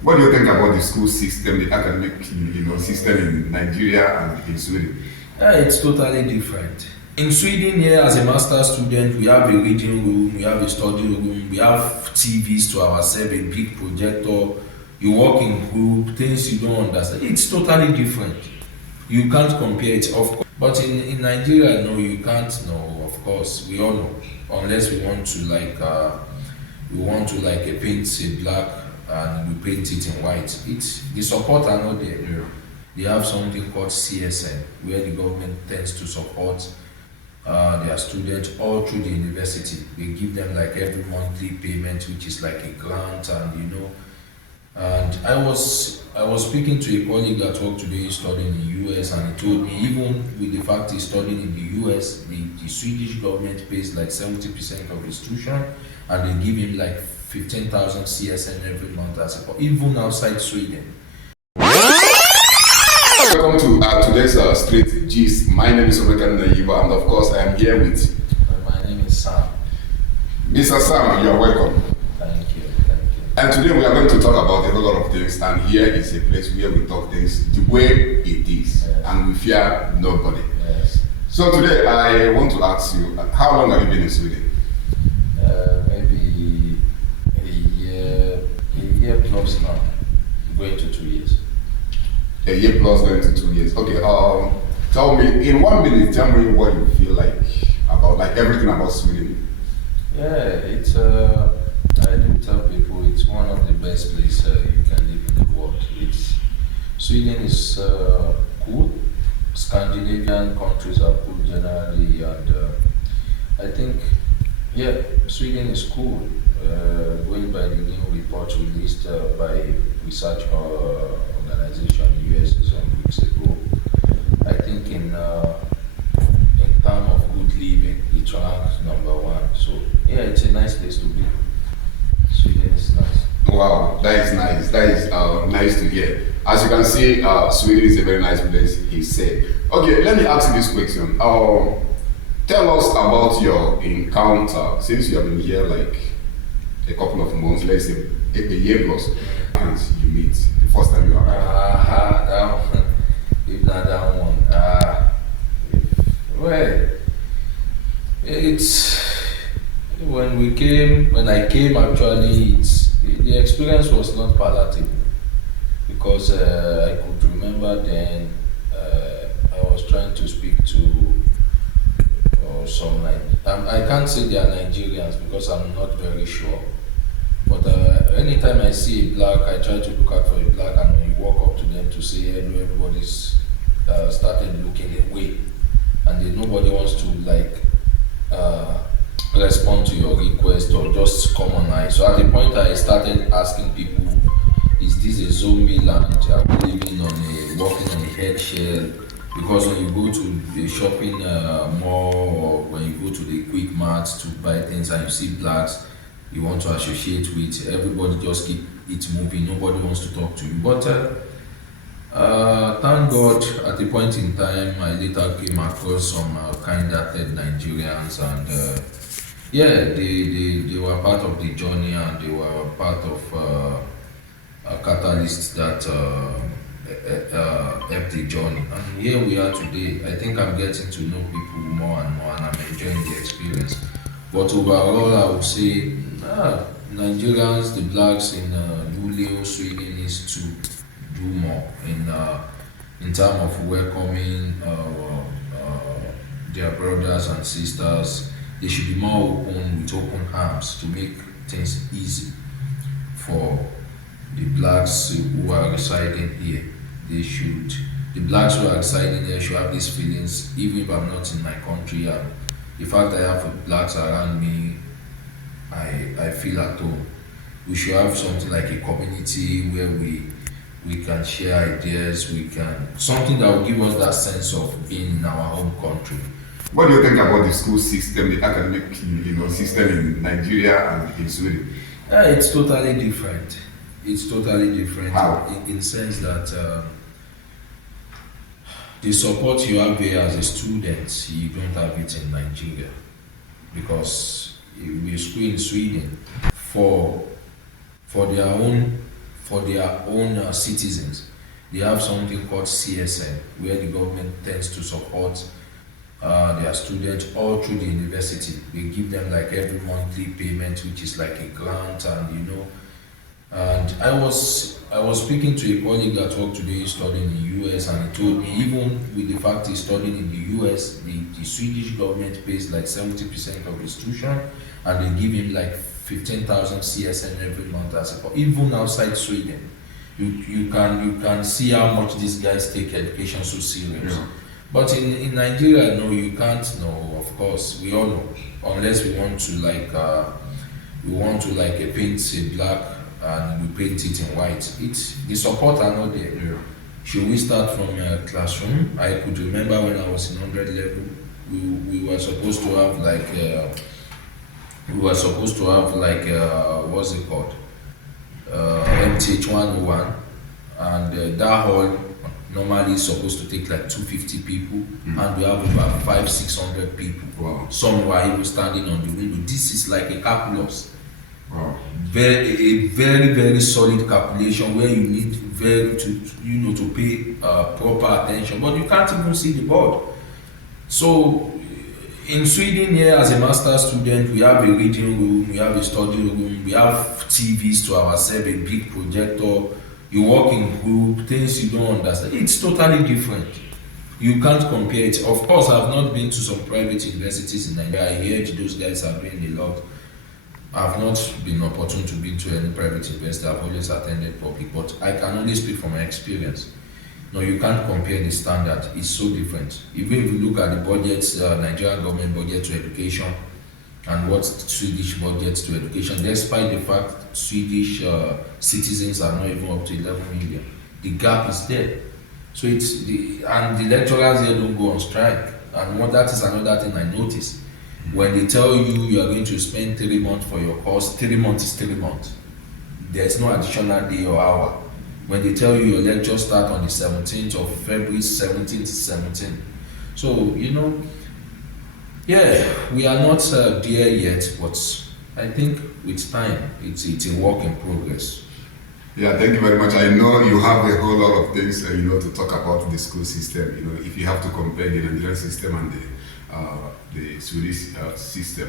What do you think about the school system, the academic, system in Nigeria and in Sweden? Yeah, it's totally different. In Sweden, here as a master student, we have a reading room, we have a study room, we have TVs to ourselves, a big projector. You work in group, things you don't understand. It's totally different. You can't compare it, of course. But in Nigeria, no, you can't. No, of course, we all know. Unless we want to paint it black and we paint it in white. It's the support are not there. Yeah. They have something called CSN, where the government tends to support their students all through the university. They give them like every monthly payment, which is like a grant, and And I was speaking to a colleague at work today studying in the US, and he told me even with the fact he's studying in the US, the Swedish government pays like 70% of his tuition, and they give him like 15,000 CSN every month as a, even outside Sweden. Welcome to today's Street Gist. My name is Obekan Nayiba, and of course I am here with My name is Sam. Mr. Sam. You are welcome. Thank you. Thank you. And today we are going to talk about a whole lot of things, and here is a place where we talk things the way it is, Yes. and we fear nobody. Yes. So today I want to ask you, how long have you been in Sweden? Maybe a year plus now, going to 2 years. A year plus, going to 2 years. Okay. Tell me in 1 minute. Tell me what you feel like about everything about Sweden. Yeah, it's I do tell people it's one of the best places you can live in the world. Sweden is cool. Scandinavian countries are cool generally, and I think Sweden is cool. Going by the new report released by research organization USA some weeks ago, I think in terms of good living, it ranks #1. So yeah, it's a nice place to be. Sweden is nice. Wow, that is nice. That is nice to hear. As you can see, Sweden is a very nice place, he said. Okay, let me ask you this question. Tell us about your encounter since you have been here like a couple of months, let's say a year plus. You meet the first time you arrived. That one. If not that one. Well, it's when I came actually, the experience was not palatable because I could remember then I was trying to speak to some I can't say they are Nigerians because I'm not very sure. But anytime I see a black, I try to look out for a black, and when you walk up to them to say hello, everybody's started looking away, and then nobody wants to respond to your request or just come online. So at the point I started asking people, is this a zombie land? Are we living walking on a head shell? Because when you go to the shopping mall or when you go to the quick marts to buy things and you see blacks you want to associate with, everybody just keep it moving. Nobody wants to talk to you. But thank God, at a point in time, I later came across some kind-hearted Nigerians, and they were part of the journey, and they were part of a catalyst that helped the journey. And here we are today. I think I'm getting to know people more and more, and I'm enjoying the experience. But overall, I would say Nigerians, the blacks in Luleå, Sweden, needs to do more in terms of welcoming their brothers and sisters. They should be more open with open arms to make things easy for the blacks who are residing here. The blacks who are residing here should have these feelings, even if I'm not in my country. And the fact I have blacks around me, I feel at home. We should have something like a community where we can share ideas, something that will give us that sense of being in our home country. What do you think about the school system, the academic, system in Nigeria and in Sweden? It's totally different. It's totally different. How? In the sense that the support you have here as a student, you don't have it in Nigeria, because we school in Sweden for their own for their own citizens. They have something called CSN, where the government tends to support their students all through the university. They give them like every monthly payment, which is like a grant, and and I was speaking to a colleague at work today studying in the US, and he told me even with the fact he's studying in the US, the Swedish government pays like 70% of his tuition, and they give him like 15,000 CSN every month as a, even outside Sweden. You can see how much these guys take education so serious. Yeah. But in Nigeria, no, you can't. No, of course, we all know. Unless we want to paint it black and we paint it in white. The support are not there. Yeah. Should we start from a classroom? I could remember when I was in 100 level, we were supposed to have what's it called? MTH 101, and that hall normally is supposed to take like 250 people, and we have about 500-600 people. Wow. Some were even standing on the window. This is like a calculus. Wow. A very very solid calculation where you need to pay proper attention, but you can't even see the board. So in Sweden here, as a master's student, we have a reading room, we have a study room, we have TVs to ourselves, a big projector. You work in group, things you don't understand. It's totally different. You can't compare it. Of course, I've not been to some private universities in Nigeria. I heard those guys are doing a lot. I've not been opportune to be to any private university. I've always attended public, but I can only speak from my experience. No, you can't compare the standard. It's so different. Even if you look at the budgets, Nigerian government budget to education, and what Swedish budget to education, despite the fact Swedish citizens are not even up to 11 million, the gap is there. So and the lecturers here don't go on strike. And that is another thing I noticed. When they tell you are going to spend 3 months for your course, 3 months is 3 months. There's no additional day or hour. When they tell you your lecture start on the 17th of February, 17th to 17th. So, we are not there yet, but I think with time, it's a work in progress. Yeah, thank you very much. I know you have a whole lot of things, to talk about the school system. If you have to compare the Nigerian system and the Swedish system.